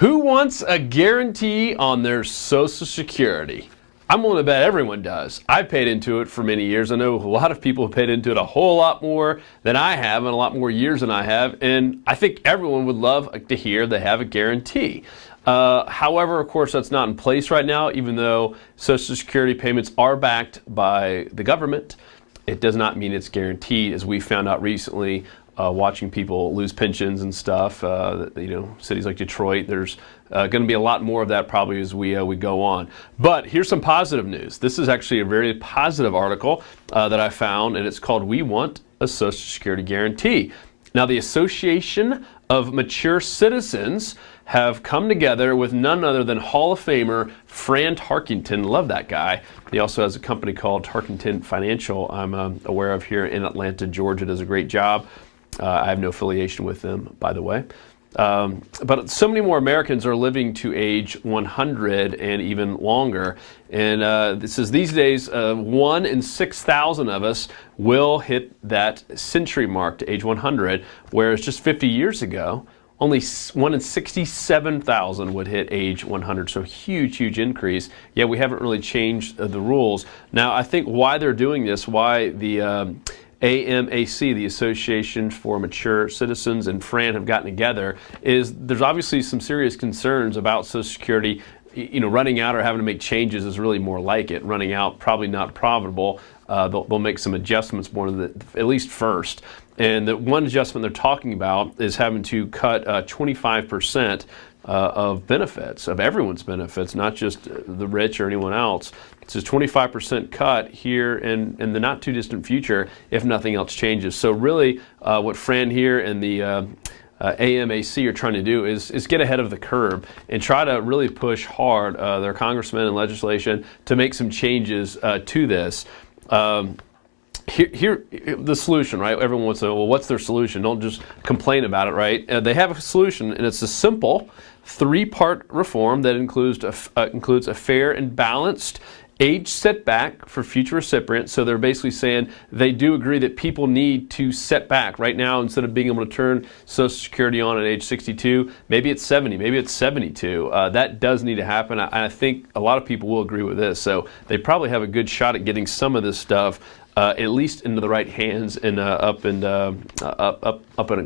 Who wants a guarantee on their Social Security? I'm willing to bet everyone does. I've paid into it for many years. I know a lot of people have paid into it a whole lot more than I have and a lot more years than I have. And I think everyone would love to hear they have a guarantee. However, of course, that's not in place right now, even though Social Security payments are backed by the government. It does not mean it's guaranteed, as we found out recently. Watching people lose pensions and stuff, cities like Detroit, there's going to be a lot more of that probably as we go on. But here's some positive news. This is actually a very positive article that I found, and it's called "We Want a Social Security Guarantee." Now, the Association of Mature Citizens have come together with none other than Hall of Famer Fran Tarkenton. Love that guy. He also has a company called Tarkenton Financial I'm aware of here in Atlanta, Georgia. Does a great job. I have no affiliation with them, by the way. But so many more Americans are living to age 100 and even longer. And this is these days, 1 in 6,000 of us will hit that century mark to age 100, whereas just 50 years ago, only 1 in 67,000 would hit age 100. So huge, huge increase. Yeah, we haven't really changed the rules. Now, I think why they're doing this, why the AMAC, the Association for Mature Citizens, and Fran have gotten together, is there's obviously some serious concerns about Social Security. Running out or having to make changes is really more like it. Running out, probably not profitable. They'll make some adjustments more than at least first. And the one adjustment they're talking about is having to cut 25% of benefits, of everyone's benefits, not just the rich or anyone else. It's a 25% cut here in the not too distant future if nothing else changes. So really what Fran here and the AMAC are trying to do is get ahead of the curve and try to really push hard their congressmen and legislation to make some changes to this. Here, the solution, right? Everyone wants to, well, what's their solution? Don't just complain about it, right? They have a solution, and it's a simple 3-part reform that includes a fair and balanced age setback for future recipients. So they're basically saying they do agree that people need to set back. Right now, instead of being able to turn Social Security on at age 62, maybe it's 70, maybe it's 72. That does need to happen. I think a lot of people will agree with this. So they probably have a good shot at getting some of this stuff at least into the right hands and up in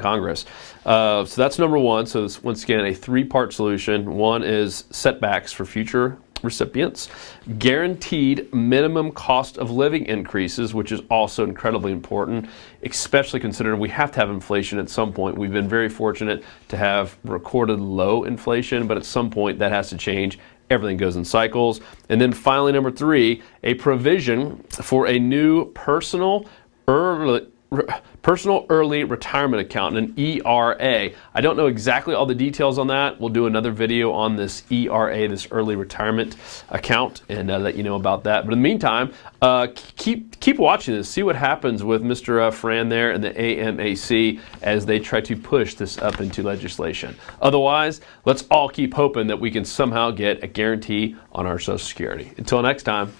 Congress. So that's number one. So it's, once again, a 3-part solution. One is setbacks for future recipients, guaranteed minimum cost of living increases, which is also incredibly important, especially considering we have to have inflation at some point. We've been very fortunate to have recorded low inflation, but at some point that has to change. Everything goes in cycles. And then finally, number 3, a provision for a new personal early retirement account, an ERA. I don't know exactly all the details on that. We'll do another video on this ERA, this early retirement account, and let you know about that. But in the meantime, keep watching this. See what happens with Mr. Fran there and the AMAC as they try to push this up into legislation. Otherwise, let's all keep hoping that we can somehow get a guarantee on our Social Security. Until next time.